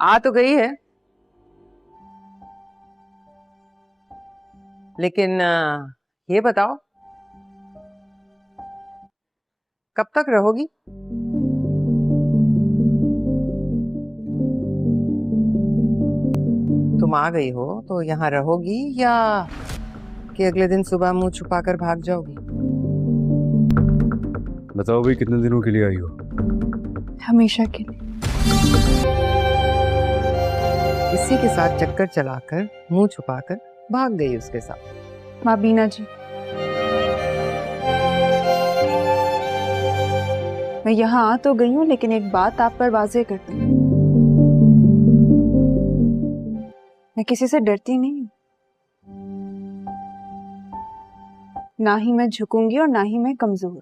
आ तो गई है, लेकिन ये बताओ कब तक रहोगी? तुम आ गई हो तो यहाँ रहोगी या कि अगले दिन सुबह मुंह छुपाकर भाग जाओगी? बताओ भाई, कितने दिनों के लिए आई हो? हमेशा के लिए। इसी के साथ चक्कर चलाकर मुंह छुपाकर भाग गई उसके साथ। माँ बीना जी, मैं यहाँ आ तो गई हूँ, लेकिन एक बात आप पर वाज़ेह कर दूं, मैं किसी से डरती नहीं, ना ही मैं झुकूंगी और ना ही मैं कमजोर।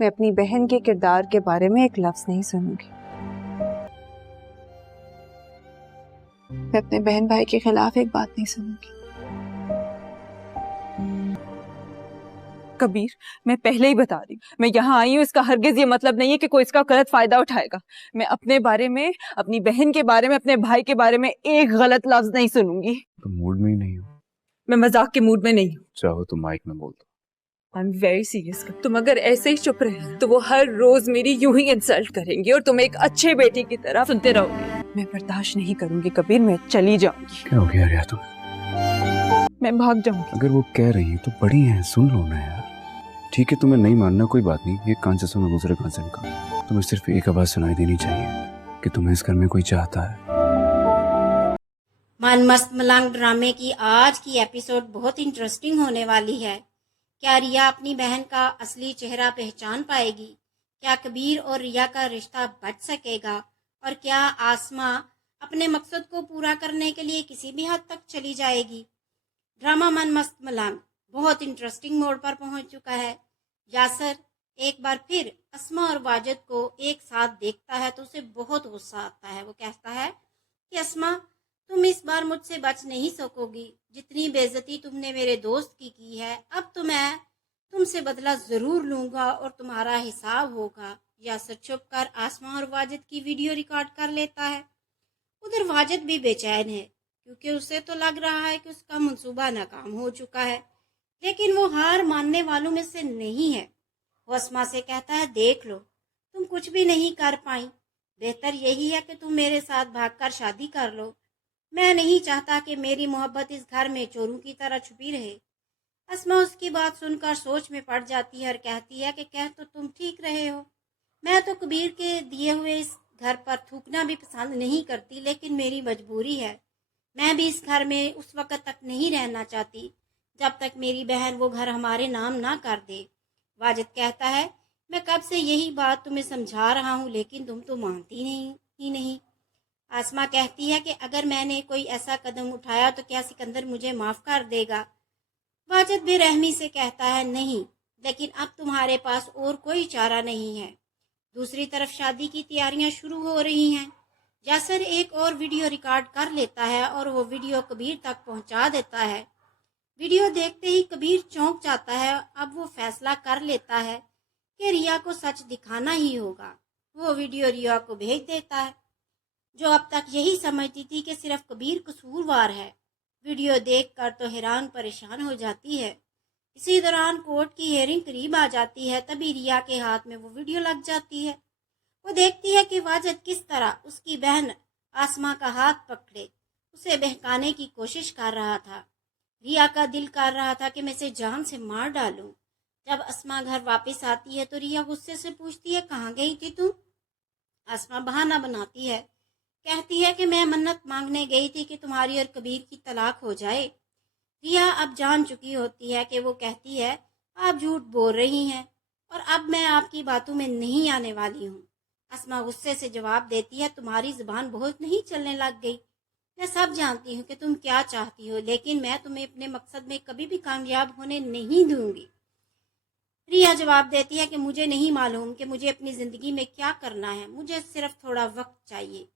मैं अपनी बहन के किरदार के बारे में एक लफ्ज नहीं सुनूंगी। मैं अपने बहन भाई के खिलाफ एक बात नहीं सुनूंगी। कबीर, मैं पहले ही बता रही हूँ, मैं यहाँ आई हूँ इसका हरगिज ये मतलब नहीं है कि कोई इसका गलत फायदा उठाएगा। मैं अपने बारे में, अपनी बहन के बारे में, अपने भाई के बारे में एक गलत लफ्ज नहीं सुनूंगी। तुम मूड में ही नहीं हो? मैं मजाक के मूड में नहीं हूँ। चाहो तो माइक में बोल दो। I am very serious. तुम अगर ऐसे ही चुप रहे तो वो हर रोज मेरी यूं ही इंसल्ट करेंगे और तुम एक अच्छे बेटी की तरह सुनते रहोगे। मैं बर्दाश्त नहीं करूंगी कबीर, मैं चली जाऊंगी। क्या हो गया रिया तुम्हें? मैं भाग जाऊंगी। अगर वो कह रही है तो बड़ी है, सुन लो ना यार। ठीक है, तुम्हें नहीं मानना कोई बात नहीं, एक कान से सुनो दूसरे कान से निकालो। तुम्हें सिर्फ एक आवाज सुनाई देनी चाहिए कि तुम्हें इस घर में कोई चाहता है। मन मस्त मलंग ड्रामे की आज की एपिसोड बहुत इंटरेस्टिंग होने वाली है। क्या रिया अपनी बहन का असली चेहरा पहचान पाएगी? क्या कबीर और रिया का रिश्ता बच सकेगा? और क्या आसमा अपने मकसद को पूरा करने के लिए किसी भी हद तक चली जाएगी? ड्रामा मन मस्त मलंग बहुत इंटरेस्टिंग मोड पर पहुंच चुका है। यासर एक बार फिर अस्मा और वाजिद को एक साथ देखता है तो उसे बहुत गुस्सा आता है। वो कहता है कि अस्मा, तुम इस बार मुझसे बच नहीं सकोगी। जितनी बेइज्जती तुमने मेरे दोस्त की है, अब तो मैं तुमसे बदला जरूर लूंगा और तुम्हारा हिसाब होगा। यासर चुप कर आसमा और वाजिद की वीडियो रिकॉर्ड कर लेता है। उधर वाजिद भी बेचैन है क्योंकि उसे तो लग रहा है कि उसका मंसूबा नाकाम हो चुका है, लेकिन वो हार मानने वालों में से नहीं है। वो अस्मा से कहता है, देख लो, तुम कुछ भी नहीं कर पाई। बेहतर यही है कि तुम मेरे साथ भागकर शादी कर लो। मैं नहीं चाहता कि मेरी मोहब्बत इस घर में चोरों की तरह छुपी रहे। अस्मा उसकी बात सुनकर सोच में पड़ जाती है और कहती है कि कह तो तुम ठीक रहे हो। मैं तो कबीर के दिए हुए इस घर पर थूकना भी पसंद नहीं करती, लेकिन मेरी मजबूरी है। मैं भी इस घर में उस वक्त तक नहीं रहना चाहती जब तक मेरी बहन वो घर हमारे नाम ना कर दे। वाजिद कहता है, मैं कब से यही बात तुम्हें समझा रहा हूँ, लेकिन तुम तो मानती नहीं। आसमा कहती है कि अगर मैंने कोई ऐसा कदम उठाया तो क्या सिकंदर मुझे माफ़ कर देगा? वाजिद बेरहमी से कहता है, नहीं, लेकिन अब तुम्हारे पास और कोई चारा नहीं है। दूसरी तरफ शादी की तैयारियां शुरू हो रही हैं। यासर एक और वीडियो रिकॉर्ड कर लेता है और वो वीडियो कबीर तक पहुंचा देता है। वीडियो देखते ही कबीर चौंक जाता है। अब वो फैसला कर लेता है कि रिया को सच दिखाना ही होगा। वो वीडियो रिया को भेज देता है, जो अब तक यही समझती थी कि सिर्फ कबीर कसूरवार है। वीडियो देखकर तो हैरान परेशान हो जाती है। इसी दौरान कोर्ट की हियरिंग करीब आ जाती है। तभी रिया के हाथ में वो वीडियो लग जाती है। वो देखती है कि वाजिद किस तरह उसकी बहन आसमा का हाथ पकड़े उसे बहकाने की कोशिश कर रहा था। रिया का दिल कर रहा था कि मैं इसे जान से मार डालूं। जब आसमा घर वापस आती है तो रिया गुस्से से पूछती है, कहाँ गई थी तू? आसमा बहाना बनाती है, कहती है कि मैं मन्नत मांगने गई थी कि तुम्हारी और कबीर की तलाक हो जाए। रिया अब जान चुकी होती है कि वो कहती है, आप झूठ बोल रही हैं और अब मैं आपकी बातों में नहीं आने वाली हूँ। आसमा गुस्से से जवाब देती है, तुम्हारी जुबान बहुत नहीं चलने लग गई। मैं सब जानती हूँ कि तुम क्या चाहती हो, लेकिन मैं तुम्हें अपने मकसद में कभी भी कामयाब होने नहीं दूंगी। रिया जवाब देती है कि मुझे नहीं मालूम कि मुझे अपनी ज़िंदगी में क्या करना है, मुझे सिर्फ थोड़ा वक्त चाहिए।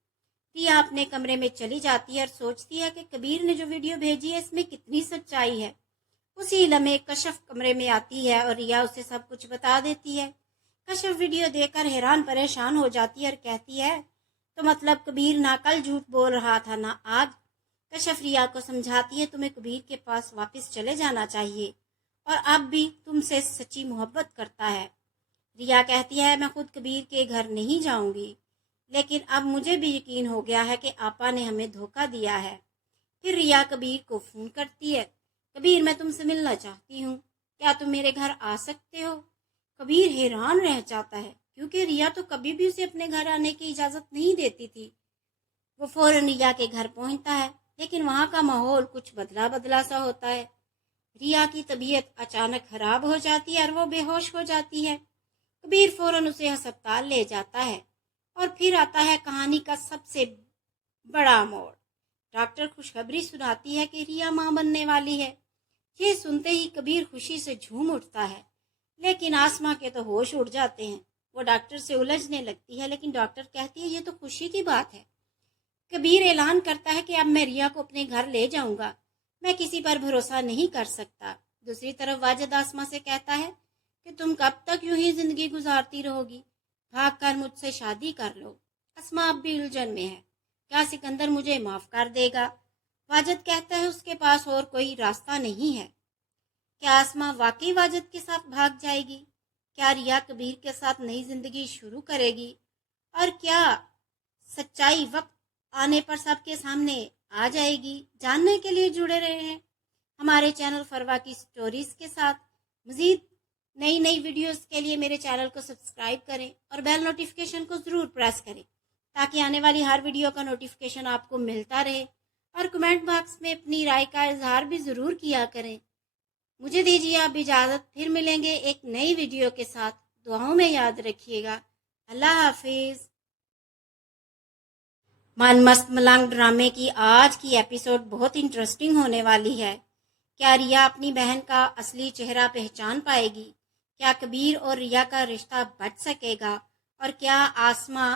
रिया अपने कमरे में चली जाती है और सोचती है कि कबीर ने जो वीडियो भेजी है इसमें कितनी सच्चाई है। उसी लम्हे कशफ कमरे में आती है और रिया उसे सब कुछ बता देती है। कश्यप वीडियो देखकर हैरान परेशान हो जाती है और कहती है, तो मतलब कबीर ना कल झूठ बोल रहा था ना आज। कश्यप रिया को समझाती है, तुम्हें कबीर के पास वापस चले जाना चाहिए और अब भी तुमसे सच्ची मोहब्बत करता है। रिया कहती है, मैं खुद कबीर के घर नहीं जाऊंगी, लेकिन अब मुझे भी यकीन हो गया है कि आपा ने हमें धोखा दिया है। फिर रिया कबीर को फ़ोन करती है, कबीर मैं तुमसे मिलना चाहती हूँ, क्या तुम मेरे घर आ सकते हो? कबीर हैरान रह जाता है क्योंकि रिया तो कभी भी उसे अपने घर आने की इजाज़त नहीं देती थी। वो फ़ौरन रिया के घर पहुँचता है, लेकिन वहाँ का माहौल कुछ बदला बदला सा होता है। रिया की तबीयत अचानक खराब हो जाती है और वो बेहोश हो जाती है। कबीर फ़ौरन उसे अस्पताल ले जाता है और फिर आता है कहानी का सबसे बड़ा मोड़। डॉक्टर खुशखबरी सुनाती है कि रिया माँ बनने वाली है। ये सुनते ही कबीर खुशी से झूम उठता है, लेकिन आसमा के तो होश उड़ जाते हैं। वो डॉक्टर से उलझने लगती है, लेकिन डॉक्टर कहती है ये तो खुशी की बात है। कबीर ऐलान करता है कि अब मैं रिया को अपने घर ले जाऊंगा, मैं किसी पर भरोसा नहीं कर सकता। दूसरी तरफ वाजिद आसमा से कहता है कि तुम कब तक यूं ही जिंदगी गुजारती रहोगी, भाग कर मुझसे शादी कर लो। आसमा अब भी उलझन में है, क्या सिकंदर मुझे माफ कर देगा? वाजिद कहता है उसके पास और कोई रास्ता नहीं है। क्या आसमा वाकई वाजिद के साथ भाग जाएगी? क्या रिया कबीर के साथ नई जिंदगी शुरू करेगी? और क्या सच्चाई वक्त आने पर सबके सामने आ जाएगी? जानने के लिए जुड़े रहे हैं हमारे चैनल फरवा की स्टोरीज के साथ। मजीद नई नई वीडियोस के लिए मेरे चैनल को सब्सक्राइब करें और बेल नोटिफिकेशन को ज़रूर प्रेस करें ताकि आने वाली हर वीडियो का नोटिफिकेशन आपको मिलता रहे। और कमेंट बॉक्स में अपनी राय का इजहार भी ज़रूर किया करें। मुझे दीजिए अब इजाज़त, फिर मिलेंगे एक नई वीडियो के साथ। दुआओं में याद रखिएगा। अल्लाह हाफिज़। मन मस्त मलंग ड्रामे की आज की एपिसोड बहुत इंटरेस्टिंग होने वाली है। क्या रिया अपनी बहन का असली चेहरा पहचान पाएगी? क्या कबीर और रिया का रिश्ता बच सकेगा? और क्या आसमा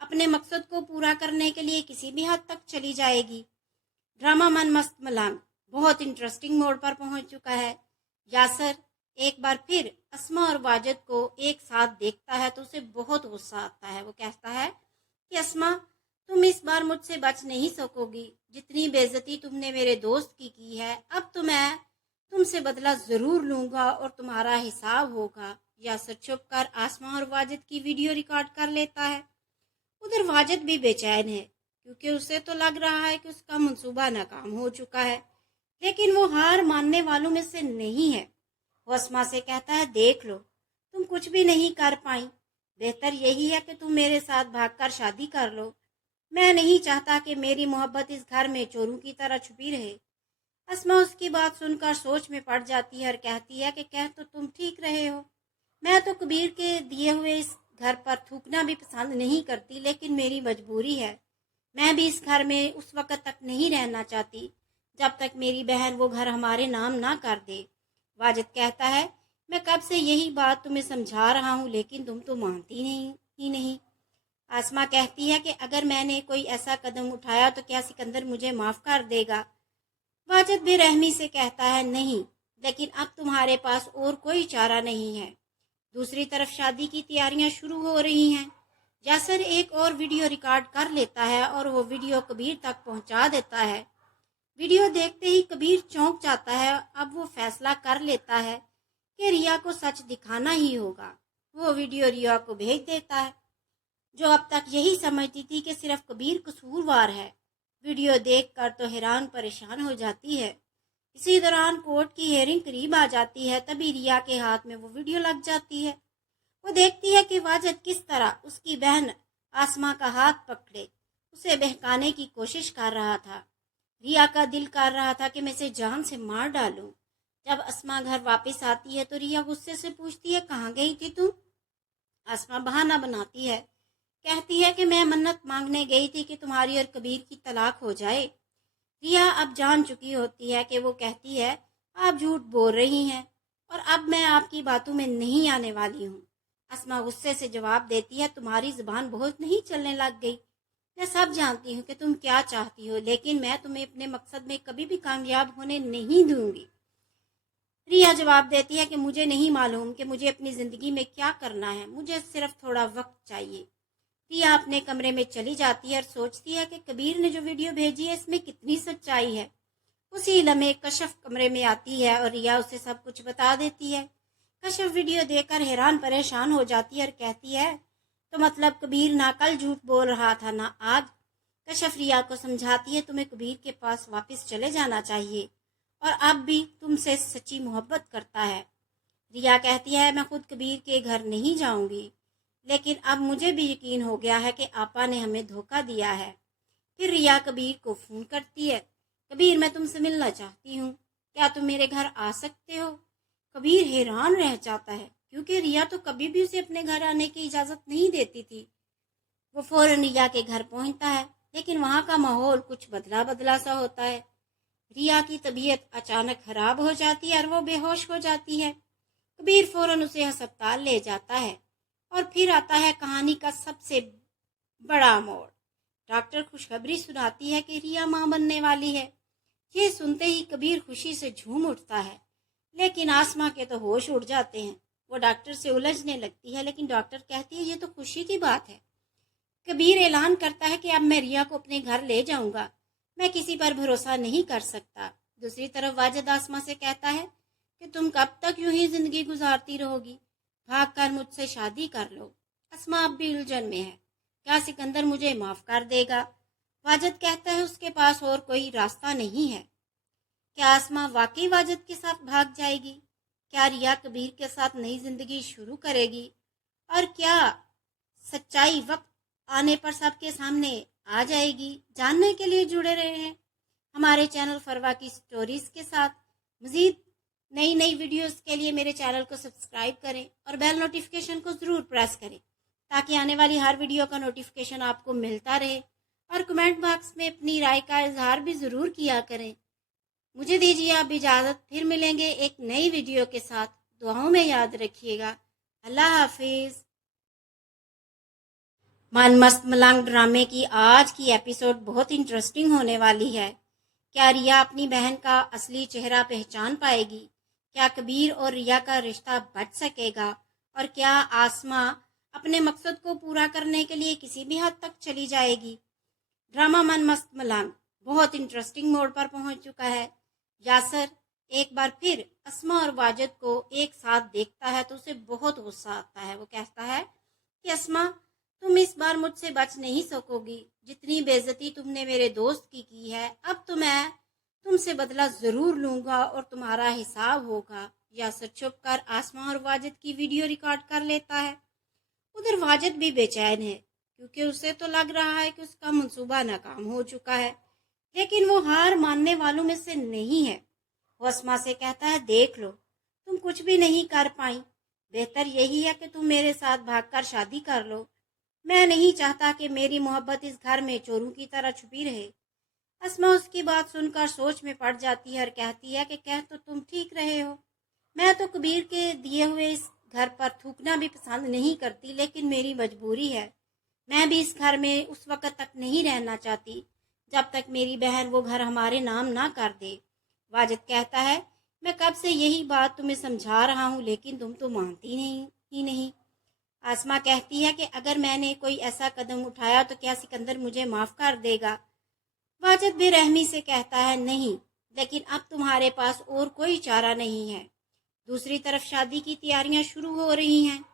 अपने मकसद को पूरा करने के लिए किसी भी हद तक चली जाएगी? ड्रामा मन मस्त मलंग बहुत इंटरेस्टिंग मोड़ पर पहुंच चुका है। यासर एक बार फिर अस्मा और वाजिद को एक साथ देखता है तो उसे बहुत गुस्सा आता है। वो कहता है कि अस्मा, तुम इस बार मुझसे बच नहीं सकोगी। जितनी बेइज्जती तुमने मेरे दोस्त की है, अब तो मैं तुमसे बदला ज़रूर लूँगा और तुम्हारा हिसाब होगा। यासर चुप कर आसमा और वाजिद की वीडियो रिकॉर्ड कर लेता है। उधर वाजिद भी बेचैन है क्योंकि उसे तो लग रहा है कि उसका मंसूबा नाकाम हो चुका है, लेकिन वो हार मानने वालों में से नहीं है। वो अस्मा से कहता है, देख लो, तुम कुछ भी नहीं कर पाई। बेहतर यही है कि तुम मेरे साथ भागकर शादी कर लो। मैं नहीं चाहता कि मेरी मोहब्बत इस घर में चोरों की तरह छुपी रहे। अस्मा उसकी बात सुनकर सोच में पड़ जाती है और कहती है कि कह तो तुम ठीक रहे हो। मैं तो कबीर के दिए हुए इस घर पर थूकना भी पसंद नहीं करती, लेकिन मेरी मजबूरी है। मैं भी इस घर में उस वक़्त तक नहीं रहना चाहती जब तक मेरी बहन वो घर हमारे नाम ना कर दे। वाजिद कहता है, मैं कब से यही बात तुम्हें समझा रहा हूँ, लेकिन तुम तो मानती नहीं। आसमा कहती है कि अगर मैंने कोई ऐसा कदम उठाया तो क्या सिकंदर मुझे माफ़ कर देगा? वाजिद बेरहमी से कहता है, नहीं, लेकिन अब तुम्हारे पास और कोई चारा नहीं है। दूसरी तरफ शादी की तैयारियां शुरू हो रही हैं। यासर एक और वीडियो रिकॉर्ड कर लेता है और वो वीडियो कबीर तक पहुंचा देता है। वीडियो देखते ही कबीर चौंक जाता है। अब वो फैसला कर लेता है कि रिया को सच दिखाना ही होगा। वो वीडियो रिया को भेज देता है, जो अब तक यही समझती थी कि सिर्फ कबीर कसूरवार है। वीडियो देखकर तो हैरान परेशान हो जाती है। इसी दौरान कोर्ट की हियरिंग करीब आ जाती है, तभी रिया के हाथ में वो वीडियो लग जाती है। वो देखती है कि वाजिद किस तरह उसकी बहन आसमा का हाथ पकड़े उसे बहकाने की कोशिश कर रहा था। रिया का दिल कर रहा था कि मैं इसे जान से मार डालूं। जब आसमा घर वापस आती है तो रिया गुस्से से पूछती है, कहाँ गई थी तुम? आसमा बहाना बनाती है, कहती है कि मैं मन्नत मांगने गई थी कि तुम्हारी और कबीर की तलाक हो जाए। रिया अब जान चुकी होती है कि वो कहती है, आप झूठ बोल रही हैं और अब मैं आपकी बातों में नहीं आने वाली हूँ। आसमा गुस्से से जवाब देती है, तुम्हारी ज़ुबान बहुत नहीं चलने लग गई। मैं सब जानती हूँ कि तुम क्या चाहती हो, लेकिन मैं तुम्हें अपने मकसद में कभी भी कामयाब होने नहीं दूंगी। रिया जवाब देती है कि मुझे नहीं मालूम कि मुझे अपनी ज़िंदगी में क्या करना है, मुझे सिर्फ थोड़ा वक्त चाहिए। रिया अपने कमरे में चली जाती है और सोचती है कि कबीर ने जो वीडियो भेजी है इसमें कितनी सच्चाई है। उसी लम्हे कशफ कमरे में आती है और रिया उसे सब कुछ बता देती है। कशफ वीडियो देखकर हैरान परेशान हो जाती है और कहती है, तो मतलब कबीर ना कल झूठ बोल रहा था ना आज। कशफ रिया को समझाती है, तुम्हें कबीर के पास वापस चले जाना चाहिए और अब भी तुमसे सच्ची मोहब्बत करता है। रिया कहती है, मैं खुद कबीर के घर नहीं जाऊंगी, लेकिन अब मुझे भी यकीन हो गया है कि आपा ने हमें धोखा दिया है। फिर रिया कबीर को फ़ोन करती है, कबीर मैं तुमसे मिलना चाहती हूँ, क्या तुम मेरे घर आ सकते हो? कबीर हैरान रह जाता है क्योंकि रिया तो कभी भी उसे अपने घर आने की इजाज़त नहीं देती थी। वो फ़ौरन रिया के घर पहुँचता है, लेकिन वहाँ का माहौल कुछ बदला बदला सा होता है। रिया की तबीयत अचानक खराब हो जाती है और वो बेहोश हो जाती है। कबीर फ़ौरन उसे अस्पताल ले जाता है और फिर आता है कहानी का सबसे बड़ा मोड़। डॉक्टर खुशखबरी सुनाती है कि रिया मां बनने वाली है। ये सुनते ही कबीर खुशी से झूम उठता है, लेकिन आसमा के तो होश उड़ जाते हैं। वो डॉक्टर से उलझने लगती है, लेकिन डॉक्टर कहती है ये तो खुशी की बात है। कबीर ऐलान करता है कि अब मैं रिया को अपने घर ले जाऊंगा, मैं किसी पर भरोसा नहीं कर सकता। दूसरी तरफ वाजिद आसमा से कहता है कि तुम कब तक यूं ही जिंदगी गुजारती रहोगी, भाग कर मुझसे शादी कर लो। आसमा अब भी उलझन में है, क्या सिकंदर मुझे माफ़ कर देगा? वाजिद कहता है उसके पास और कोई रास्ता नहीं है। क्या आसमा वाकई वाजिद के साथ भाग जाएगी? क्या रिया कबीर के साथ नई जिंदगी शुरू करेगी? और क्या सच्चाई वक्त आने पर सबके सामने आ जाएगी? जानने के लिए जुड़े रहे हैं हमारे चैनल फरवा की स्टोरीज के साथ। मज़ीद नई नई वीडियोस के लिए मेरे चैनल को सब्सक्राइब करें और बेल नोटिफिकेशन को ज़रूर प्रेस करें ताकि आने वाली हर वीडियो का नोटिफिकेशन आपको मिलता रहे। और कमेंट बॉक्स में अपनी राय का इजहार भी ज़रूर किया करें। मुझे दीजिए आप इजाज़त, फिर मिलेंगे एक नई वीडियो के साथ। दुआओं में याद रखिएगा। अल्लाह हाफिज़। मन मस्त मलंग ड्रामे की आज की एपिसोड बहुत इंटरेस्टिंग होने वाली है। क्या रिया अपनी बहन का असली चेहरा पहचान पाएगी? क्या कबीर और रिया का रिश्ता बच सकेगा? और क्या आसमा अपने मकसद को पूरा करने के लिए किसी भी हद तक चली जाएगी? ड्रामा मन मस्त मलंग बहुत इंटरेस्टिंग मोड़ पर पहुंच चुका है। यासर एक बार फिर अस्मा और वाजिद को एक साथ देखता है तो उसे बहुत गुस्सा आता है। वो कहता है कि अस्मा, तुम इस बार मुझसे बच नहीं सकोगी। जितनी बेइज्जती तुमने मेरे दोस्त की है, अब तो मैं तुमसे बदला ज़रूर लूँगा और तुम्हारा हिसाब होगा। यासर चुप कर आसमा और वाजिद की वीडियो रिकॉर्ड कर लेता है। उधर वाजिद भी बेचैन है क्योंकि उसे तो लग रहा है कि उसका मंसूबा नाकाम हो चुका है, लेकिन वो हार मानने वालों में से नहीं है। वो अस्मा से कहता है, देख लो, तुम कुछ भी नहीं कर पाई। बेहतर यही है कि तुम मेरे साथ भागकर शादी कर लो। मैं नहीं चाहता कि मेरी मोहब्बत इस घर में चोरों की तरह छुपी रहे। अस्मा उसकी बात सुनकर सोच में पड़ जाती है और कहती है कि कह तो तुम ठीक रहे हो। मैं तो कबीर के दिए हुए इस घर पर थूकना भी पसंद नहीं करती, लेकिन मेरी मजबूरी है। मैं भी इस घर में उस वक़्त तक नहीं रहना चाहती जब तक मेरी बहन वो घर हमारे नाम ना कर दे। वाजिद कहता है, मैं कब से यही बात तुम्हें समझा रहा हूँ, लेकिन तुम तो मानती नहीं। आसमा कहती है कि अगर मैंने कोई ऐसा कदम उठाया तो क्या सिकंदर मुझे माफ़ कर देगा? वाजिद बेरहमी से कहता है, नहीं, लेकिन अब तुम्हारे पास और कोई चारा नहीं है। दूसरी तरफ शादी की तैयारियां शुरू हो रही हैं।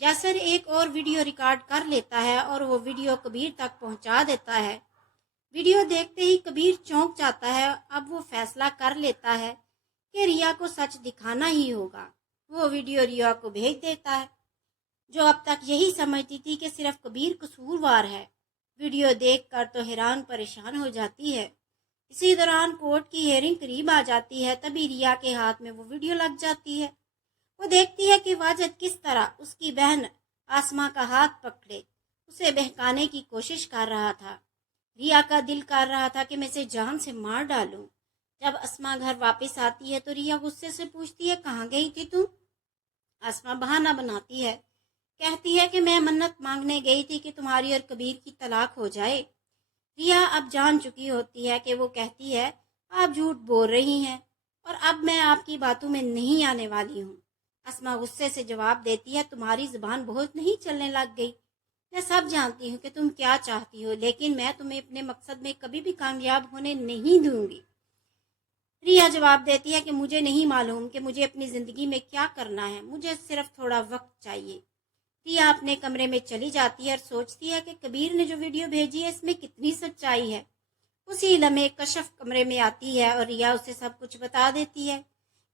यासर एक और वीडियो रिकॉर्ड कर लेता है और वो वीडियो कबीर तक पहुंचा देता है। वीडियो देखते ही कबीर चौंक जाता है। अब वो फैसला कर लेता है कि रिया को सच दिखाना ही होगा। वो वीडियो रिया को भेज देता है, जो अब तक यही समझती थी कि सिर्फ कबीर कसूरवार है। वीडियो देखकर तो हैरान परेशान हो जाती है। इसी दौरान कोर्ट की हियरिंग करीब आ जाती है, तभी रिया के हाथ में वो वीडियो लग जाती है। वो देखती है कि वाजिद किस तरह उसकी बहन आसमा का हाथ पकड़े उसे बहकाने की कोशिश कर रहा था। रिया का दिल कर रहा था कि मैं इसे जान से मार डालूं। जब आसमा घर वापस आती है तो रिया गुस्से से पूछती है, कहाँ गई थी तू? आसमा बहाना बनाती है, कहती है कि मैं मन्नत मांगने गई थी कि तुम्हारी और कबीर की तलाक हो जाए। रिया अब जान चुकी होती है कि वो कहती है, आप झूठ बोल रही हैं और अब मैं आपकी बातों में नहीं आने वाली हूँ। अस्मा गुस्से से जवाब देती है, तुम्हारी जुबान बहुत नहीं चलने लग गई। मैं सब जानती हूँ कि तुम क्या चाहती हो, लेकिन मैं तुम्हें अपने मकसद में कभी भी कामयाब होने नहीं दूंगी। रिया जवाब देती है कि मुझे नहीं मालूम कि मुझे अपनी ज़िंदगी में क्या करना है, मुझे सिर्फ थोड़ा वक्त चाहिए। रिया अपने कमरे में चली जाती है और सोचती है कि कबीर ने जो वीडियो भेजी है इसमें कितनी सच्चाई है। उसी लम्हे कशफ कमरे में आती है और रिया उसे सब कुछ बता देती है।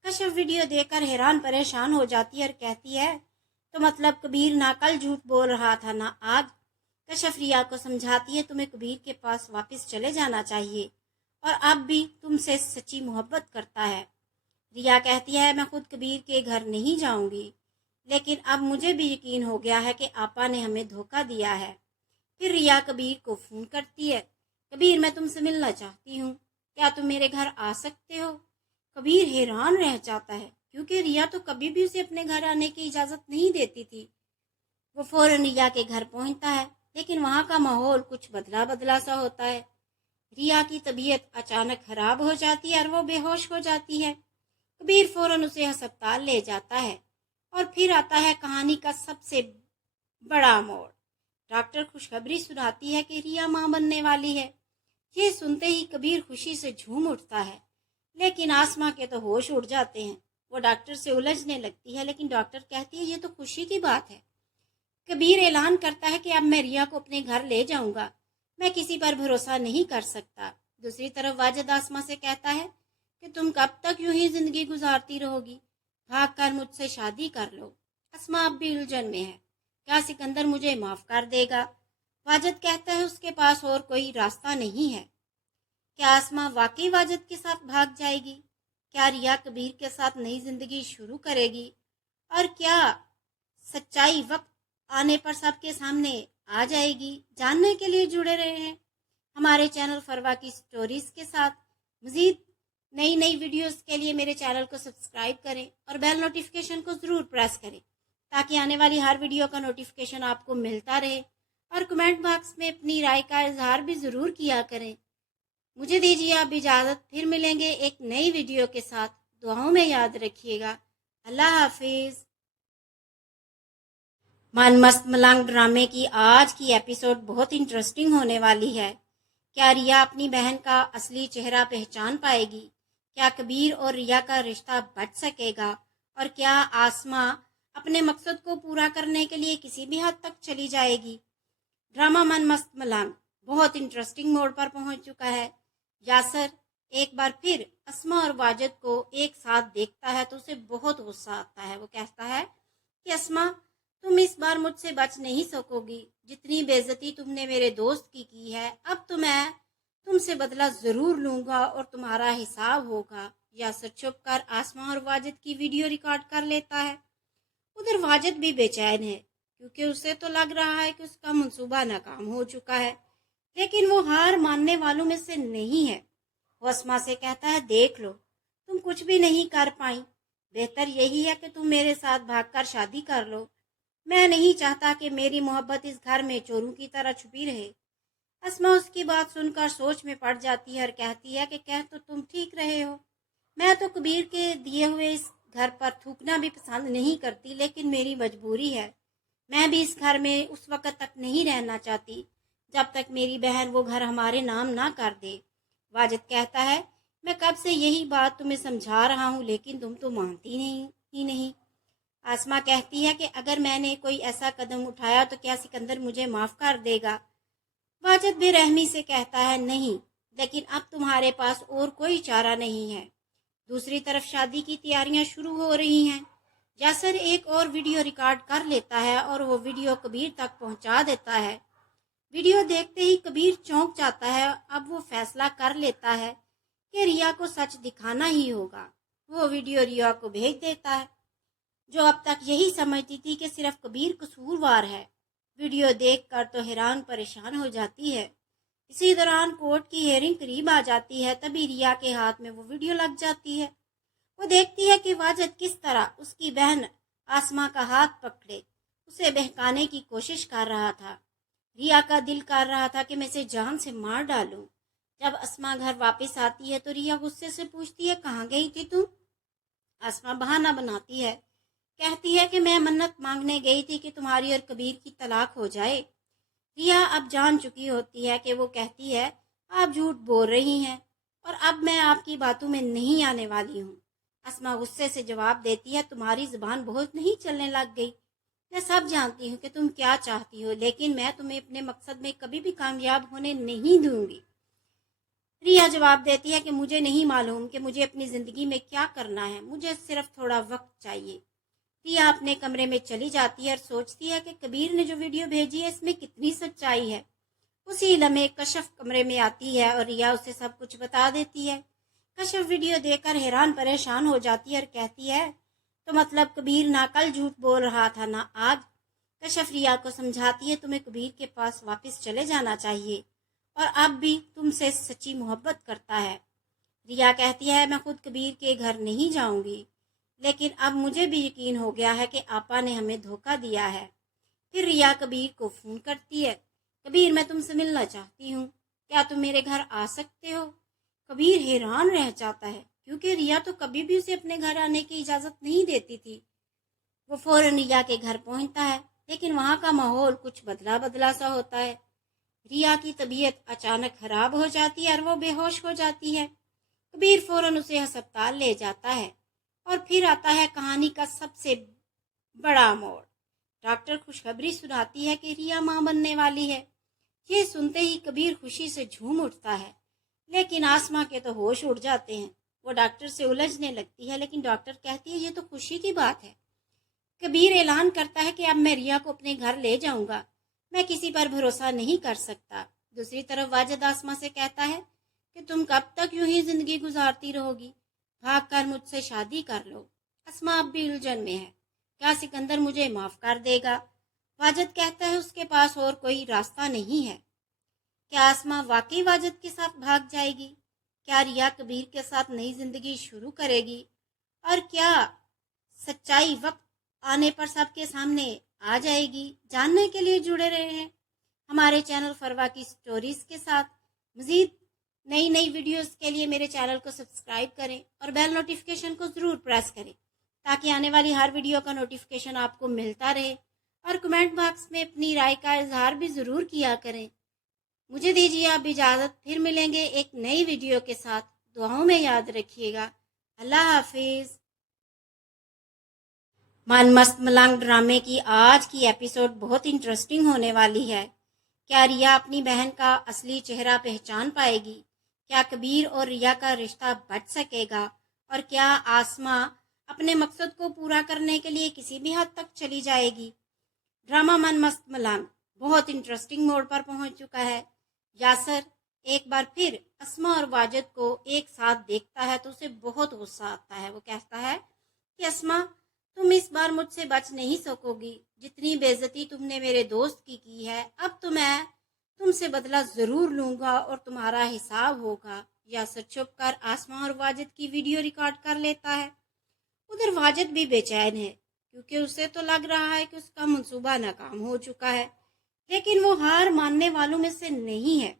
कशफ वीडियो देखकर हैरान परेशान हो जाती है और कहती है, तो मतलब कबीर ना कल झूठ बोल रहा था ना आज। कशफ रिया को समझाती है, तुम्हें कबीर के पास वापस चले जाना चाहिए और अब भी तुमसे सच्ची मोहब्बत करता है। रिया कहती है, मैं खुद कबीर के घर नहीं जाऊंगी, लेकिन अब मुझे भी यकीन हो गया है कि आपा ने हमें धोखा दिया है। फिर रिया कबीर को फ़ोन करती है, कबीर मैं तुमसे मिलना चाहती हूँ, क्या तुम मेरे घर आ सकते हो? कबीर हैरान रह जाता है क्योंकि रिया तो कभी भी उसे अपने घर आने की इजाज़त नहीं देती थी। वो फ़ौरन रिया के घर पहुँचता है, लेकिन वहाँ का माहौल कुछ बदला बदला सा होता है। रिया की तबीयत अचानक खराब हो जाती है और वो बेहोश हो जाती है। कबीर फ़ौरन उसे अस्पताल ले जाता है और फिर आता है कहानी का सबसे बड़ा मोड़। डॉक्टर खुशखबरी सुनाती है कि रिया मां बनने वाली है। ये सुनते ही कबीर खुशी से झूम उठता है, लेकिन आसमा के तो होश उड़ जाते हैं। वो डॉक्टर से उलझने लगती है, लेकिन डॉक्टर कहती है ये तो खुशी की बात है। कबीर ऐलान करता है कि अब मैं रिया को अपने घर ले जाऊंगा, मैं किसी पर भरोसा नहीं कर सकता। दूसरी तरफ वाजिद आसमा से कहता है कि तुम कब तक यूं ही जिंदगी गुजारती रहोगी, भाग कर मुझसे शादी कर लो। आसमा अब भी उलझन में है, क्या सिकंदर मुझे माफ़ कर देगा? वाजिद कहता है उसके पास और कोई रास्ता नहीं है। क्या आसमा वाकई वाजिद के साथ भाग जाएगी? क्या रिया कबीर के साथ नई जिंदगी शुरू करेगी? और क्या सच्चाई वक्त आने पर सबके सामने आ जाएगी? जानने के लिए जुड़े रहे हैं हमारे चैनल फरवा की स्टोरीज के साथ। मज़ीद नई नई वीडियोस के लिए मेरे चैनल को सब्सक्राइब करें और बेल नोटिफिकेशन को ज़रूर प्रेस करें ताकि आने वाली हर वीडियो का नोटिफिकेशन आपको मिलता रहे। और कमेंट बॉक्स में अपनी राय का इजहार भी ज़रूर किया करें। मुझे दीजिए आप इजाज़त, फिर मिलेंगे एक नई वीडियो के साथ। दुआओं में याद रखिएगा। अल्लाह हाफिज़। मन मस्त मलंग ड्रामे की आज की एपिसोड बहुत इंटरेस्टिंग होने वाली है। क्या रिया अपनी बहन का असली चेहरा पहचान पाएगी? क्या कबीर और रिया का रिश्ता बच सकेगा? और क्या आसमा अपने मकसद को पूरा करने के लिए किसी भी हद तक चली जाएगी? ड्रामा मन मस्त मलंग बहुत इंटरेस्टिंग मोड पर पहुंच चुका है। यासर एक बार फिर अस्मा और वाजिद को एक साथ देखता है तो उसे बहुत गुस्सा आता है। वो कहता है कि अस्मा, तुम इस बार मुझसे बच नहीं सकोगी। जितनी बेइज्जती तुमने मेरे दोस्त की है, अब तो मैं तुमसे बदला ज़रूर लूँगा और तुम्हारा हिसाब होगा। यासर चुप कर आसमा और वाजिद की वीडियो रिकॉर्ड कर लेता है। उधर वाजिद भी बेचैन है क्योंकि उसे तो लग रहा है कि उसका मंसूबा नाकाम हो चुका है, लेकिन वो हार मानने वालों में से नहीं है। वो अस्मा से कहता है, देख लो, तुम कुछ भी नहीं कर पाई। बेहतर यही है कि तुम मेरे साथ भागकर शादी कर लो। मैं नहीं चाहता कि मेरी मोहब्बत इस घर में चोरों की तरह छुपी रहे। अस्मा उसकी बात सुनकर सोच में पड़ जाती है और कहती है कि कह तो तुम ठीक रहे हो। मैं तो कबीर के दिए हुए इस घर पर थूकना भी पसंद नहीं करती, लेकिन मेरी मजबूरी है। मैं भी इस घर में उस वक़्त तक नहीं रहना चाहती जब तक मेरी बहन वो घर हमारे नाम ना कर दे। वाजिद कहता है, मैं कब से यही बात तुम्हें समझा रहा हूँ, लेकिन तुम तो मानती नहीं। आसमा कहती है कि अगर मैंने कोई ऐसा कदम उठाया तो क्या सिकंदर मुझे माफ़ कर देगा? वाजिद बेरहमी से कहता है, नहीं, लेकिन अब तुम्हारे पास और कोई चारा नहीं है। दूसरी तरफ शादी की तैयारियां शुरू हो रही हैं। यासर एक और वीडियो रिकॉर्ड कर लेता है और वो वीडियो कबीर तक पहुंचा देता है। वीडियो देखते ही कबीर चौंक जाता है। अब वो फैसला कर लेता है कि रिया को सच दिखाना ही होगा। वो वीडियो रिया को भेज देता है, जो अब तक यही समझती थी कि सिर्फ कबीर कसूरवार है। वीडियो देखकर तो हैरान परेशान हो जाती है। इसी दौरान कोर्ट की हेयरिंग करीब आ जाती है। तभी रिया के हाथ में वो वीडियो लग जाती है। वो देखती है कि वाजिद किस तरह उसकी बहन आसमा का हाथ पकड़े उसे बहकाने की कोशिश कर रहा था। रिया का दिल कर रहा था कि मैं इसे जान से मार डालूं, जब अस्मा घर वापस आती है तो रिया गुस्से से पूछती है, कहाँ गई थी तुम? अस्मा बहाना बनाती है, कहती है कि मैं मन्नत मांगने गई थी कि तुम्हारी और कबीर की तलाक हो जाए। रिया अब जान चुकी होती है कि वो कहती है, आप झूठ बोल रही हैं और अब मैं आपकी बातों में नहीं आने वाली हूँ। अस्मा गुस्से से जवाब देती है, तुम्हारी जुबान बहुत नहीं चलने लग गई? मैं सब जानती हूँ कि तुम क्या चाहती हो, लेकिन मैं तुम्हें अपने मकसद में कभी भी कामयाब होने नहीं दूंगी। रिया जवाब देती है कि मुझे नहीं मालूम कि मुझे अपनी ज़िंदगी में क्या करना है, मुझे सिर्फ थोड़ा वक्त चाहिए। रिया अपने कमरे में चली जाती है और सोचती है कि कबीर ने जो वीडियो भेजी है इसमें कितनी सच्चाई है। उसी लम्हे कशफ कमरे में आती है और रिया उसे सब कुछ बता देती है। कशफ वीडियो देखकर हैरान परेशान हो जाती है और कहती है, तो मतलब कबीर ना कल झूठ बोल रहा था ना आज। कशफ रिया को समझाती है, तुम्हें कबीर के पास वापस चले जाना चाहिए और अब भी तुमसे सच्ची मोहब्बत करता है। रिया कहती है, मैं खुद कबीर के घर नहीं जाऊंगी, लेकिन अब मुझे भी यकीन हो गया है कि आपा ने हमें धोखा दिया है। फिर रिया कबीर को फ़ोन करती है, कबीर मैं तुमसे मिलना चाहती हूँ, क्या तुम मेरे घर आ सकते हो? कबीर हैरान रह जाता है क्योंकि रिया तो कभी भी उसे अपने घर आने की इजाज़त नहीं देती थी। वो फ़ौरन रिया के घर पहुँचता है, लेकिन वहाँ का माहौल कुछ बदला बदला सा होता है। रिया की तबीयत अचानक खराब हो जाती है और वो बेहोश हो जाती है। कबीर फ़ौरन उसे अस्पताल ले जाता है और फिर आता है कहानी का सबसे बड़ा मोड़। डॉक्टर खुशखबरी सुनाती है कि रिया माँ बनने वाली है। ये सुनते ही कबीर खुशी से झूम उठता है, लेकिन आसमा के तो होश उड़ जाते हैं। वो डॉक्टर से उलझने लगती है, लेकिन डॉक्टर कहती है ये तो खुशी की बात है। कबीर ऐलान करता है कि अब मैं रिया को अपने घर ले जाऊंगा, मैं किसी पर भरोसा नहीं कर सकता। दूसरी तरफ वाजिद आसमा से कहता है कि तुम कब तक यूं ही जिंदगी गुजारती रहोगी, भाग कर मुझसे शादी कर लो। आसमा अब भी उलझन में है, क्या सिकंदर मुझे माफ़ कर देगा? वाजिद कहता है उसके पास और कोई रास्ता नहीं है। क्या आसमा वाकई वाजिद के साथ भाग जाएगी? क्या रिया कबीर के साथ नई जिंदगी शुरू करेगी? और क्या सच्चाई वक्त आने पर सबके सामने आ जाएगी? जानने के लिए जुड़े रहे हैं हमारे चैनल फरवा की स्टोरीज के साथ। मज़ीद नई नई वीडियोस के लिए मेरे चैनल को सब्सक्राइब करें और बेल नोटिफिकेशन को ज़रूर प्रेस करें ताकि आने वाली हर वीडियो का नोटिफिकेशन आपको मिलता रहे। और कमेंट बॉक्स में अपनी राय का इजहार भी ज़रूर किया करें। मुझे दीजिए आप इजाज़त, फिर मिलेंगे एक नई वीडियो के साथ। दुआओं में याद रखिएगा। अल्लाह हाफिज़। मन मस्त मलंग ड्रामे की आज की एपिसोड बहुत इंटरेस्टिंग होने वाली है। क्या रिया अपनी बहन का असली चेहरा पहचान पाएगी? क्या कबीर और रिया का रिश्ता बच सकेगा? और क्या आसमा अपने मकसद को पूरा करने के लिए किसी भी हद तक चली जाएगी? ड्रामा मन मस्त मलंग बहुत इंटरेस्टिंग मोड़ पर पहुंच चुका है। यासर एक बार फिर अस्मा और वाजिद को एक साथ देखता है तो उसे बहुत गुस्सा आता है। वो कहता है कि अस्मा तुम इस बार मुझसे बच नहीं सकोगी, जितनी बेइज्जती तुमने मेरे दोस्त की है, अब तो मैं तुमसे बदला ज़रूर लूँगा और तुम्हारा हिसाब होगा। यासर चुप कर आसमा और वाजिद की वीडियो रिकॉर्ड कर लेता है। उधर वाजिद भी बेचैन है क्योंकि उसे तो लग रहा है कि उसका मंसूबा नाकाम हो चुका है, लेकिन वो हार मानने वालों में से नहीं है।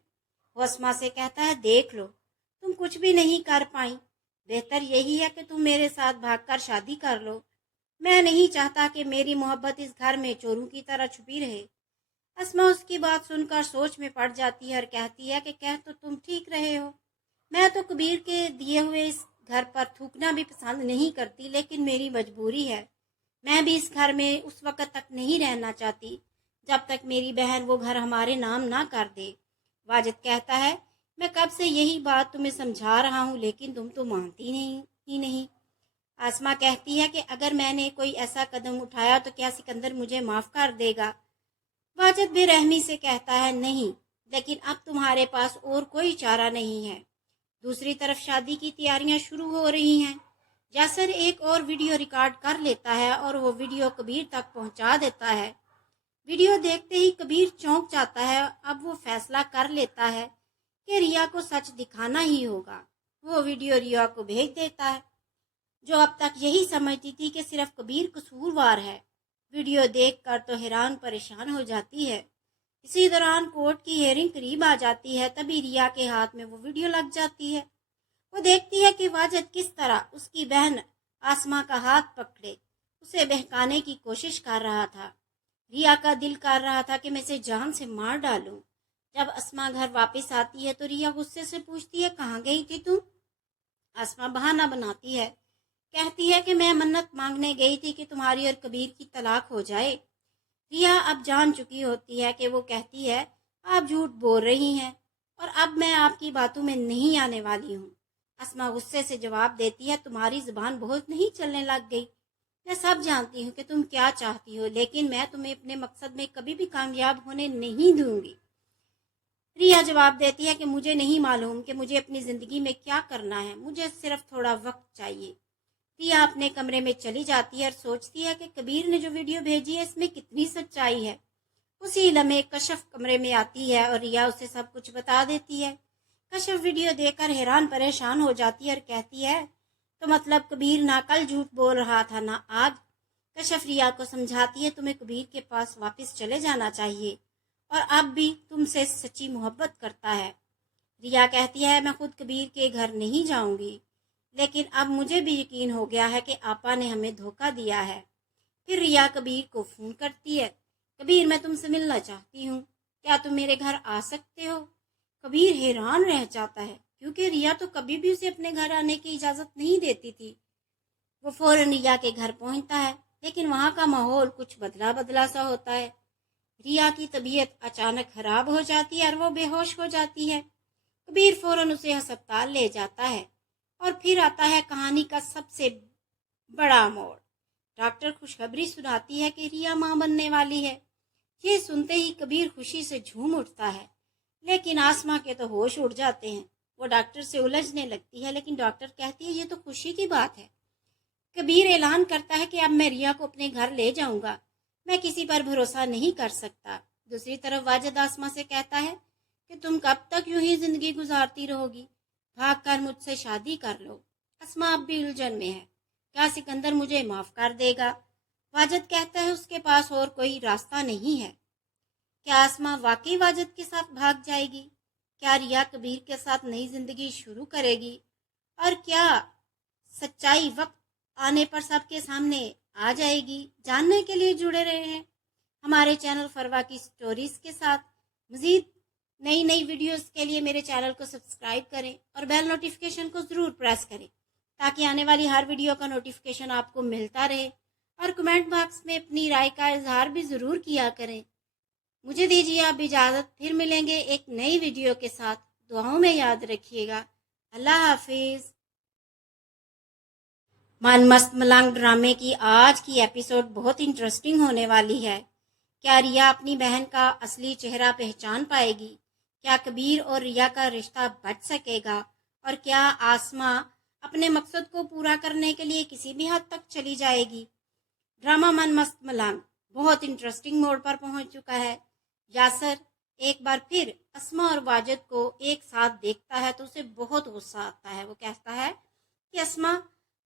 वो अस्मा से कहता है, देख लो तुम कुछ भी नहीं कर पाई, बेहतर यही है कि तुम मेरे साथ भागकर शादी कर लो। मैं नहीं चाहता कि मेरी मोहब्बत इस घर में चोरों की तरह छुपी रहे। अस्मा उसकी बात सुनकर सोच में पड़ जाती है और कहती है कि कह तो तुम ठीक रहे हो, मैं तो कबीर के दिए हुए इस घर पर थूकना भी पसंद नहीं करती, लेकिन मेरी मजबूरी है। मैं भी इस घर में उस वक़्त तक नहीं रहना चाहती जब तक मेरी बहन वो घर हमारे नाम ना कर दे। वाजिद कहता है, मैं कब से यही बात तुम्हें समझा रहा हूँ, लेकिन तुम तो मानती नहीं। आसमा कहती है कि अगर मैंने कोई ऐसा कदम उठाया तो क्या सिकंदर मुझे माफ़ कर देगा? वाजिद बेरहमी से कहता है, नहीं, लेकिन अब तुम्हारे पास और कोई चारा नहीं है। दूसरी तरफ शादी की तैयारियां शुरू हो रही हैं। यासर एक और वीडियो रिकॉर्ड कर लेता है और वो वीडियो कबीर तक पहुंचा देता है। वीडियो देखते ही कबीर चौंक जाता है। अब वो फैसला कर लेता है कि रिया को सच दिखाना ही होगा। वो वीडियो रिया को भेज देता है, जो अब तक यही समझती थी कि सिर्फ कबीर कसूरवार है। वीडियो देखकर तो हैरान परेशान हो जाती है। इसी दौरान कोर्ट की हियरिंग करीब आ जाती है। तभी रिया के हाथ में वो वीडियो लग जाती है। वो देखती है कि वाजिद किस तरह उसकी बहन आसमा का हाथ पकड़े उसे बहकाने की कोशिश कर रहा था। रिया का दिल कर रहा था कि मैं इसे जान से मार डालूं। जब आसमा घर वापस आती है तो रिया गुस्से से पूछती है, कहाँ गई थी तू? आसमा बहाना बनाती है, कहती है कि मैं मन्नत मांगने गई थी कि तुम्हारी और कबीर की तलाक हो जाए। रिया अब जान चुकी होती है कि वो कहती है, आप झूठ बोल रही हैं और अब मैं आपकी बातों में नहीं आने वाली हूँ। आसमा गुस्से से जवाब देती है, तुम्हारी जुबान बहुत नहीं चलने लग गई। मैं सब जानती हूँ कि तुम क्या चाहती हो, लेकिन मैं तुम्हें अपने मकसद में कभी भी कामयाब होने नहीं दूंगी। रिया जवाब देती है कि मुझे नहीं मालूम कि मुझे अपनी ज़िंदगी में क्या करना है, मुझे सिर्फ थोड़ा वक्त चाहिए। रिया अपने कमरे में चली जाती है और सोचती है कि कबीर ने जो वीडियो भेजी है इसमें कितनी सच्चाई है। उसी लम्हे कशफ कमरे में आती है और रिया उसे सब कुछ बता देती है। कशफ वीडियो देखकर हैरान परेशान हो जाती है और कहती है, तो मतलब कबीर ना कल झूठ बोल रहा था ना आज। कशफ रिया को समझाती है, तुम्हें कबीर के पास वापस चले जाना चाहिए और अब भी तुमसे सच्ची मोहब्बत करता है। रिया कहती है, मैं खुद कबीर के घर नहीं जाऊंगी, लेकिन अब मुझे भी यकीन हो गया है कि आपा ने हमें धोखा दिया है। फिर रिया कबीर को फ़ोन करती है, कबीर मैं तुमसे मिलना चाहती हूँ, क्या तुम मेरे घर आ सकते हो? कबीर हैरान रह जाता है क्योंकि रिया तो कभी भी उसे अपने घर आने की इजाज़त नहीं देती थी। वो फौरन रिया के घर पहुँचता है, लेकिन वहाँ का माहौल कुछ बदला बदला सा होता है। रिया की तबीयत अचानक खराब हो जाती है और वो बेहोश हो जाती है। कबीर फौरन उसे अस्पताल ले जाता है और फिर आता है कहानी का सबसे बड़ा मोड़। डॉक्टर खुशखबरी सुनाती है कि रिया मां बनने वाली है। ये सुनते ही कबीर खुशी से झूम उठता है, लेकिन आसमा के तो होश उड़ जाते हैं। वो डॉक्टर से उलझने लगती है, लेकिन डॉक्टर कहती है ये तो खुशी की बात है। कबीर ऐलान करता है कि अब मैं रिया को अपने घर ले जाऊंगा, मैं किसी पर भरोसा नहीं कर सकता। दूसरी तरफ वाजिद आसमा से कहता है कि तुम कब तक यूं ही जिंदगी गुजारती रहोगी, भाग कर मुझसे शादी कर लो। आसमा अब भी उलझन में है, क्या सिकंदर मुझे माफ कर देगा? वाजिद कहता है उसके पास और कोई रास्ता नहीं है। क्या आसमा वाकई वाजिद के साथ भाग जाएगी? क्या रिया कबीर के साथ नई जिंदगी शुरू करेगी? और क्या सच्चाई वक्त आने पर सबके सामने आ जाएगी? जानने के लिए जुड़े रहे हैं हमारे चैनल फरवा की स्टोरीज के साथ। मजीद नई नई वीडियोस के लिए मेरे चैनल को सब्सक्राइब करें और बेल नोटिफिकेशन को ज़रूर प्रेस करें ताकि आने वाली हर वीडियो का नोटिफिकेशन आपको मिलता रहे। और कमेंट बॉक्स में अपनी राय का इजहार भी ज़रूर किया करें। मुझे दीजिए आप इजाज़त, फिर मिलेंगे एक नई वीडियो के साथ। दुआओं में याद रखिएगा। अल्लाह हाफिज़। मन मस्त मलंग ड्रामे की आज की एपिसोड बहुत इंटरेस्टिंग होने वाली है। क्या रिया अपनी बहन का असली चेहरा पहचान पाएगी? क्या कबीर और रिया का रिश्ता बच सकेगा? और क्या आसमा अपने मकसद को पूरा करने के लिए किसी भी हद तक चली जाएगी? ड्रामा मन मस्त मलंग बहुत इंटरेस्टिंग मोड़ पर पहुंच चुका है। यासर एक बार फिर अस्मा और वाजिद को एक साथ देखता है तो उसे बहुत गुस्सा आता है। वो कहता है कि अस्मा,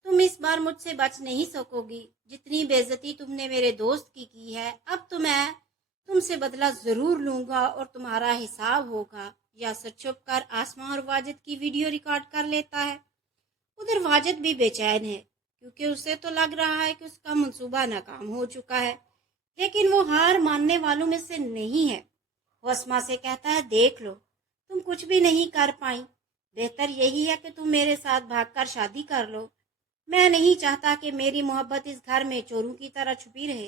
तुम इस बार मुझसे बच नहीं सकोगी। जितनी बेइज्जती तुमने मेरे दोस्त की है, अब तो मैं तुमसे बदला जरूर लूंगा और तुम्हारा हिसाब होगा। यासर चुप कर आसमा और वाजिद की वीडियो रिकॉर्ड कर लेता है। उधर वाजिद भी बेचैन है क्योंकि उसे तो लग रहा है कि उसका मंसूबा नाकाम हो चुका है, लेकिन वो हार मानने वालों में से नहीं है। वो अस्मा से कहता है, देख लो, तुम कुछ भी नहीं कर पाई। बेहतर यही है कि तुम मेरे साथ भागकर शादी कर लो। मैं नहीं चाहता कि मेरी मोहब्बत इस घर में चोरों की तरह छुपी रहे।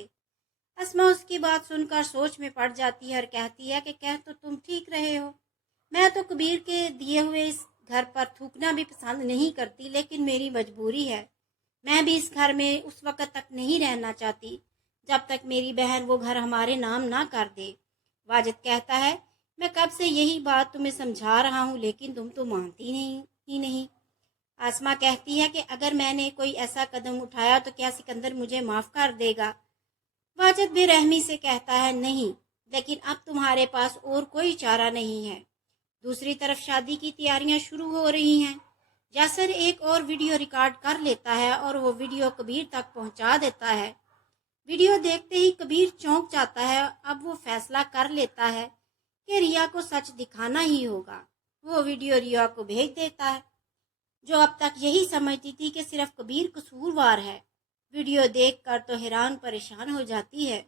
अस्मा उसकी बात सुनकर सोच में पड़ जाती है और कहती है कि कह तो तुम ठीक रहे हो। मैं तो कबीर के दिए हुए इस घर पर थूकना भी पसंद नहीं करती, लेकिन मेरी मजबूरी है। मैं भी इस घर में उस वक्त तक नहीं रहना चाहती जब तक मेरी बहन वो घर हमारे नाम ना कर दे। वाजिद कहता है, मैं कब से यही बात तुम्हें समझा रहा हूँ, लेकिन तुम तो मानती नहीं। आसमा कहती है कि अगर मैंने कोई ऐसा कदम उठाया तो क्या सिकंदर मुझे माफ़ कर देगा? वाजिद बेरहमी से कहता है, नहीं, लेकिन अब तुम्हारे पास और कोई चारा नहीं है। दूसरी तरफ शादी की तैयारियां शुरू हो रही हैं। यासर एक और वीडियो रिकॉर्ड कर लेता है और वो वीडियो कबीर तक पहुंचा देता है। वीडियो देखते ही कबीर चौंक जाता है। अब वो फैसला कर लेता है कि रिया को सच दिखाना ही होगा। वो वीडियो रिया को भेज देता है, जो अब तक यही समझती थी कि सिर्फ कबीर कसूरवार है। वीडियो देखकर तो हैरान परेशान हो जाती है।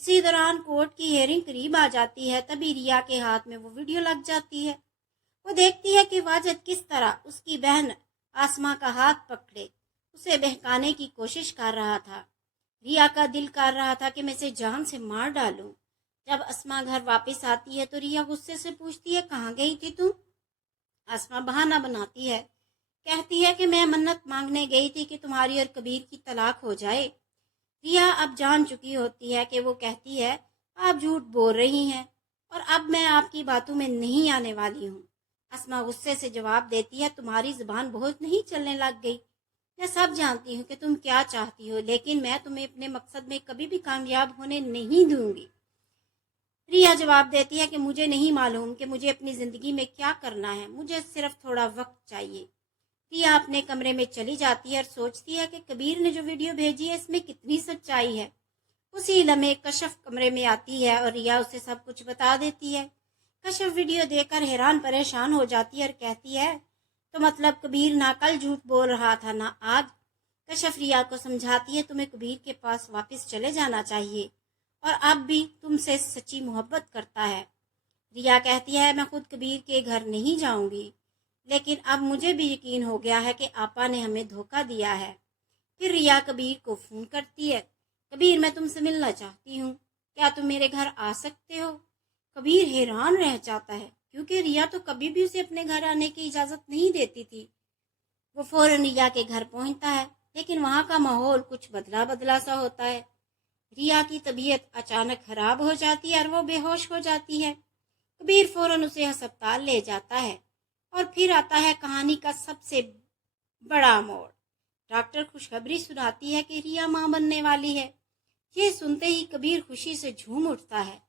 इसी दौरान कोर्ट की हियरिंग करीब आ जाती है, तभी रिया के हाथ में वो वीडियो लग जाती है। वो देखती है कि वाजिद किस तरह उसकी बहन आसमा का हाथ पकड़े उसे बहकाने की कोशिश कर रहा था। रिया का दिल कर रहा था कि मैं इसे जान से मार डालूं। जब आसमा घर वापस आती है तो रिया गुस्से से पूछती है, कहाँ गई थी तुम? आसमा बहाना बनाती है, कहती है कि मैं मन्नत मांगने गई थी कि तुम्हारी और कबीर की तलाक हो जाए। रिया अब जान चुकी होती है कि वो कहती है, आप झूठ बोल रही हैं और अब मैं आपकी बातों में नहीं आने वाली हूँ। आसमा गुस्से से जवाब देती है, तुम्हारी जुबान बहुत नहीं चलने लग गई। मैं सब जानती हूँ कि तुम क्या चाहती हो, लेकिन मैं तुम्हें अपने मकसद में कभी भी कामयाब होने नहीं दूंगी। रिया जवाब देती है कि मुझे नहीं मालूम कि मुझे अपनी ज़िंदगी में क्या करना है, मुझे सिर्फ थोड़ा वक्त चाहिए। रिया अपने कमरे में चली जाती है और सोचती है कि कबीर ने जो वीडियो भेजी है इसमें कितनी सच्चाई है। उसी लम्हे कशफ कमरे में आती है और रिया उसे सब कुछ बता देती है। कशफ वीडियो देखकर हैरान परेशान हो जाती है और कहती है, तो मतलब कबीर ना कल झूठ बोल रहा था ना आज। कशफ रिया को समझाती है, तुम्हें कबीर के पास वापस चले जाना चाहिए और अब भी तुमसे सच्ची मोहब्बत करता है। रिया कहती है, मैं खुद कबीर के घर नहीं जाऊंगी, लेकिन अब मुझे भी यकीन हो गया है कि आपा ने हमें धोखा दिया है। फिर रिया कबीर को फ़ोन करती है, कबीर मैं तुमसे मिलना चाहती हूँ, क्या तुम मेरे घर आ सकते हो? कबीर हैरान रह जाता है, क्योंकि रिया तो कभी भी उसे अपने घर आने की इजाज़त नहीं देती थी। वो फ़ौरन रिया के घर पहुँचता है, लेकिन वहाँ का माहौल कुछ बदला बदला सा होता है। रिया की तबीयत अचानक खराब हो जाती है और वो बेहोश हो जाती है। कबीर फ़ौरन उसे अस्पताल ले जाता है और फिर आता है कहानी का सबसे बड़ा मोड़। डॉक्टर खुशखबरी सुनाती है कि रिया मां बनने वाली है। ये सुनते ही कबीर खुशी से झूम उठता है,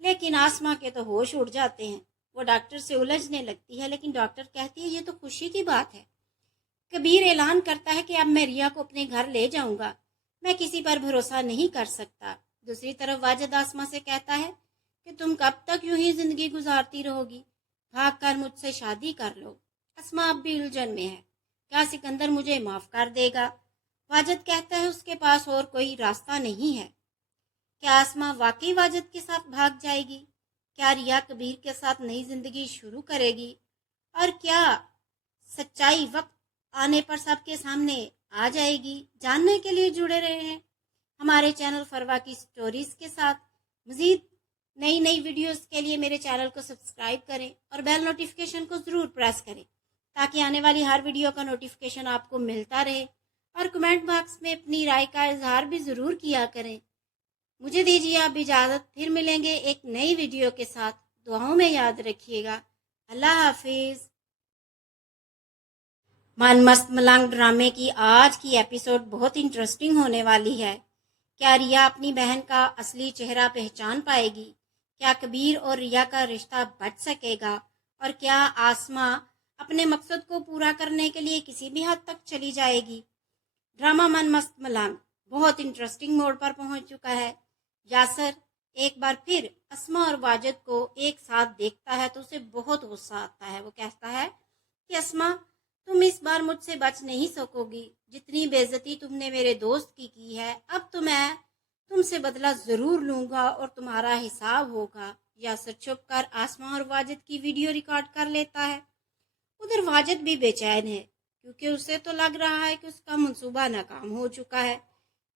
लेकिन आसमा के तो होश उड़ जाते हैं। वो डॉक्टर से उलझने लगती है, लेकिन डॉक्टर कहती है ये तो खुशी की बात है। कबीर ऐलान करता है कि अब मैं रिया को अपने घर ले जाऊंगा, मैं किसी पर भरोसा नहीं कर सकता। दूसरी तरफ वाजिद आसमा से कहता है कि तुम कब तक यूं ही जिंदगी गुजारती रहोगी, भागकर मुझसे शादी कर लो। आसमा अब भी उलझन में है, क्या सिकंदर मुझे माफ़ कर देगा? वाजिद कहता है उसके पास और कोई रास्ता नहीं है। क्या आसमा वाकई वाजिद के साथ भाग जाएगी? क्या रिया कबीर के साथ नई जिंदगी शुरू करेगी? और क्या सच्चाई वक्त आने पर सबके सामने आ जाएगी? जानने के लिए जुड़े रहे हैं हमारे चैनल फरवा की स्टोरीज के साथ। मज़ीद नई नई वीडियोस के लिए मेरे चैनल को सब्सक्राइब करें और बेल नोटिफिकेशन को ज़रूर प्रेस करें, ताकि आने वाली हर वीडियो का नोटिफिकेशन आपको मिलता रहे। और कमेंट बॉक्स में अपनी राय का इजहार भी ज़रूर किया करें। मुझे दीजिए आप इजाज़त, फिर मिलेंगे एक नई वीडियो के साथ। दुआओं में याद रखिएगा। अल्लाह हाफिज़। मन मस्त मलंग ड्रामे की आज की एपिसोड बहुत इंटरेस्टिंग होने वाली है। क्या रिया अपनी बहन का असली चेहरा पहचान पाएगी? क्या कबीर और रिया का रिश्ता बच सकेगा? और क्या आसमा अपने मकसद को पूरा करने के लिए किसी भी हद तक चली जाएगी? ड्रामा मन मस्त मलंग बहुत इंटरेस्टिंग मोड पर पहुंच चुका है। यासर एक बार फिर आसमा और वाजिद को एक साथ देखता है तो उसे बहुत गुस्सा आता है। वो कहता है कि आसमा, तुम इस बार मुझसे बच नहीं सकोगी। जितनी बेइज्जती तुमने मेरे दोस्त की है, अब तो मैं तुमसे बदला ज़रूर लूँगा और तुम्हारा हिसाब होगा। यासर चुप कर आसमा और वाजिद की वीडियो रिकॉर्ड कर लेता है। उधर वाजिद भी बेचैन है, क्योंकि उसे तो लग रहा है कि उसका मंसूबा नाकाम हो चुका है,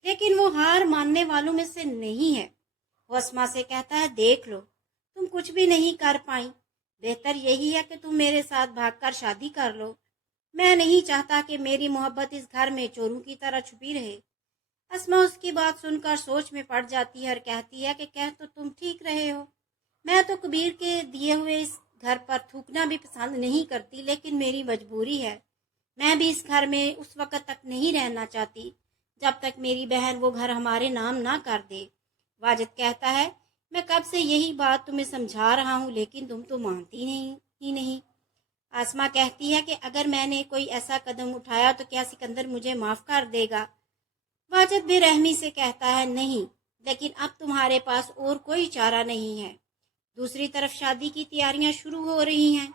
लेकिन वो हार मानने वालों में से नहीं है। वो आसमा से कहता है, देख लो, तुम कुछ भी नहीं कर पाई। बेहतर यही है कि तुम मेरे साथ भागकर शादी कर लो। मैं नहीं चाहता कि मेरी मोहब्बत इस घर में चोरों की तरह छुपी रहे। आसमा उसकी बात सुनकर सोच में पड़ जाती है और कहती है कि कह तो तुम ठीक रहे हो। मैं तो कबीर के दिए हुए इस घर पर थूकना भी पसंद नहीं करती, लेकिन मेरी मजबूरी है। मैं भी इस घर में उस वक़्त तक नहीं रहना चाहती जब तक मेरी बहन वो घर हमारे नाम ना कर दे। वाजिद कहता है, मैं कब से यही बात तुम्हें समझा रहा हूँ, लेकिन तुम तो मानती नहीं। आसमा कहती है कि अगर मैंने कोई ऐसा कदम उठाया तो क्या सिकंदर मुझे माफ़ कर देगा? वाजिद बेरहमी से कहता है, नहीं, लेकिन अब तुम्हारे पास और कोई चारा नहीं है। दूसरी तरफ शादी की तैयारियां शुरू हो रही हैं।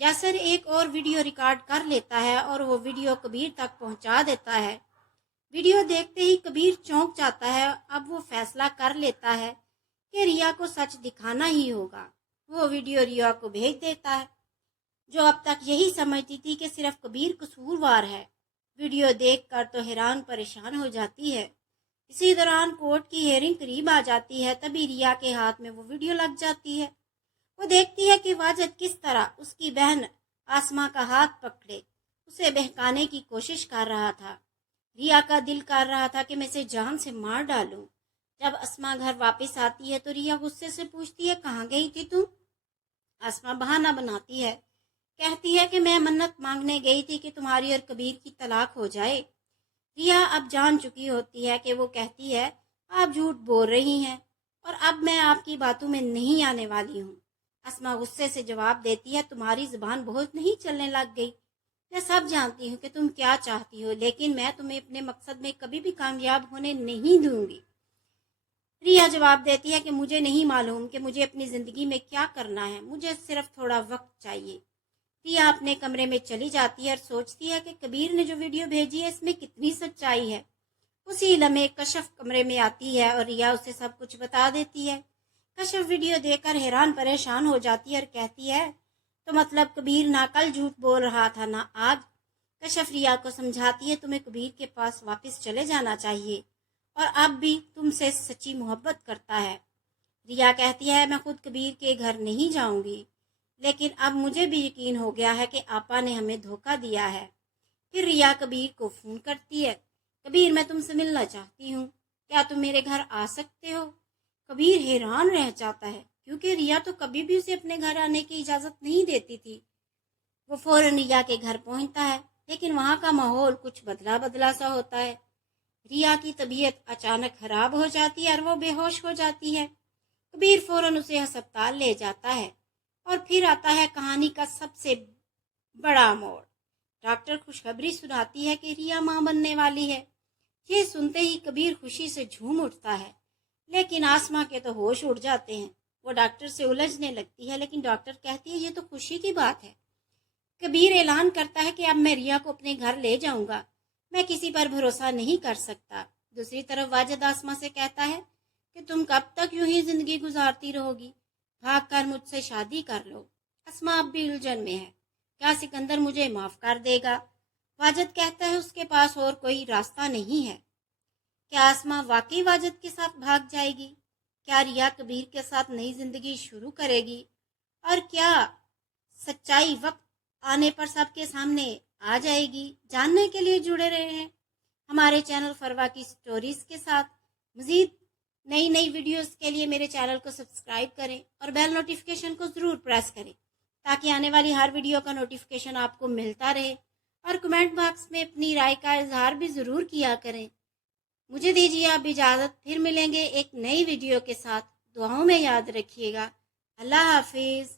यासर एक और वीडियो रिकॉर्ड कर लेता है और वो वीडियो कबीर तक पहुंचा देता है। वीडियो देखते ही कबीर चौंक जाता है। अब वो फैसला कर लेता है कि रिया को सच दिखाना ही होगा। वो वीडियो रिया को भेज देता है, जो अब तक यही समझती थी कि सिर्फ कबीर कसूरवार है। वीडियो देखकर तो हैरान परेशान हो जाती है। इसी दौरान कोर्ट की हेयरिंग करीब आ जाती है। तभी रिया के हाथ में वो वीडियो लग जाती है। वो देखती है कि वाजिद किस तरह उसकी बहन आसमा का हाथ पकड़े उसे बहकाने की कोशिश कर रहा था। रिया का दिल कर रहा था कि मैं इसे जान से मार डालूं। जब आसमा घर वापस आती है तो रिया गुस्से से पूछती है, कहाँ गई थी तू? आसमा बहाना बनाती है, कहती है कि मैं मन्नत मांगने गई थी कि तुम्हारी और कबीर की तलाक हो जाए। रिया अब जान चुकी होती है कि वो कहती है, आप झूठ बोल रही हैं और अब मैं आपकी बातों में नहीं आने वाली हूँ। आसमा गुस्से से जवाब देती है, तुम्हारी जुबान बहुत नहीं चलने लग गई। मैं सब जानती हूँ कि तुम क्या चाहती हो, लेकिन मैं तुम्हें अपने मकसद में कभी भी कामयाब होने नहीं दूंगी। रिया जवाब देती है कि मुझे नहीं मालूम कि मुझे अपनी ज़िंदगी में क्या करना है, मुझे सिर्फ थोड़ा वक्त चाहिए। रिया अपने कमरे में चली जाती है और सोचती है कि कबीर ने जो वीडियो भेजी है इसमें कितनी सच्चाई है। उसी लम्हे कशफ कमरे में आती है और रिया उसे सब कुछ बता देती है। कशफ वीडियो देखकर हैरान परेशान हो जाती है और कहती है, तो मतलब कबीर ना कल झूठ बोल रहा था ना आज। कशफ रिया को समझाती है, तुम्हें कबीर के पास वापस चले जाना चाहिए और अब भी तुमसे सच्ची मोहब्बत करता है। रिया कहती है, मैं खुद कबीर के घर नहीं जाऊंगी, लेकिन अब मुझे भी यकीन हो गया है कि आपा ने हमें धोखा दिया है। फिर रिया कबीर को फ़ोन करती है, कबीर मैं तुमसे मिलना चाहती हूँ, क्या तुम मेरे घर आ सकते हो? कबीर हैरान रह जाता है क्योंकि रिया तो कभी भी उसे अपने घर आने की इजाज़त नहीं देती थी। वो फौरन रिया के घर पहुंचता है, लेकिन वहाँ का माहौल कुछ बदला बदला सा होता है। रिया की तबीयत अचानक खराब हो जाती है और वो बेहोश हो जाती है। कबीर फौरन उसे अस्पताल ले जाता है और फिर आता है कहानी का सबसे बड़ा मोड़। डॉक्टर खुशखबरी सुनाती है कि रिया मां बनने वाली है। ये सुनते ही कबीर खुशी से झूम उठता है, लेकिन आसमा के तो होश उड़ जाते हैं। वो डॉक्टर से उलझने लगती है, लेकिन डॉक्टर कहती है ये तो खुशी की बात है। कबीर ऐलान करता है कि अब मैं रिया को अपने घर ले जाऊंगा, मैं किसी पर भरोसा नहीं कर सकता। दूसरी तरफ वाजिद आसमा से कहता है कि तुम कब तक यूं ही जिंदगी गुजारती रहोगी, भाग कर मुझसे शादी कर लो। आसमा अब भी उलझन में है, क्या सिकंदर मुझे माफ कर देगा? वाजिद कहता है उसके पास और कोई रास्ता नहीं है। क्या आसमा वाकई वाजिद के साथ भाग जाएगी? क्या रिया कबीर के साथ नई जिंदगी शुरू करेगी? और क्या सच्चाई वक्त आने पर सबके सामने आ जाएगी? जानने के लिए जुड़े रहे हैं हमारे चैनल फरवा की स्टोरीज के साथ। मजीद नई नई वीडियोस के लिए मेरे चैनल को सब्सक्राइब करें और बेल नोटिफिकेशन को ज़रूर प्रेस करें ताकि आने वाली हर वीडियो का नोटिफिकेशन आपको मिलता रहे। और कमेंट बॉक्स में अपनी राय का इजहार भी ज़रूर किया करें। मुझे दीजिए अब इजाज़त, फिर मिलेंगे एक नई वीडियो के साथ। दुआओं में याद रखिएगा। अल्लाह हाफिज़।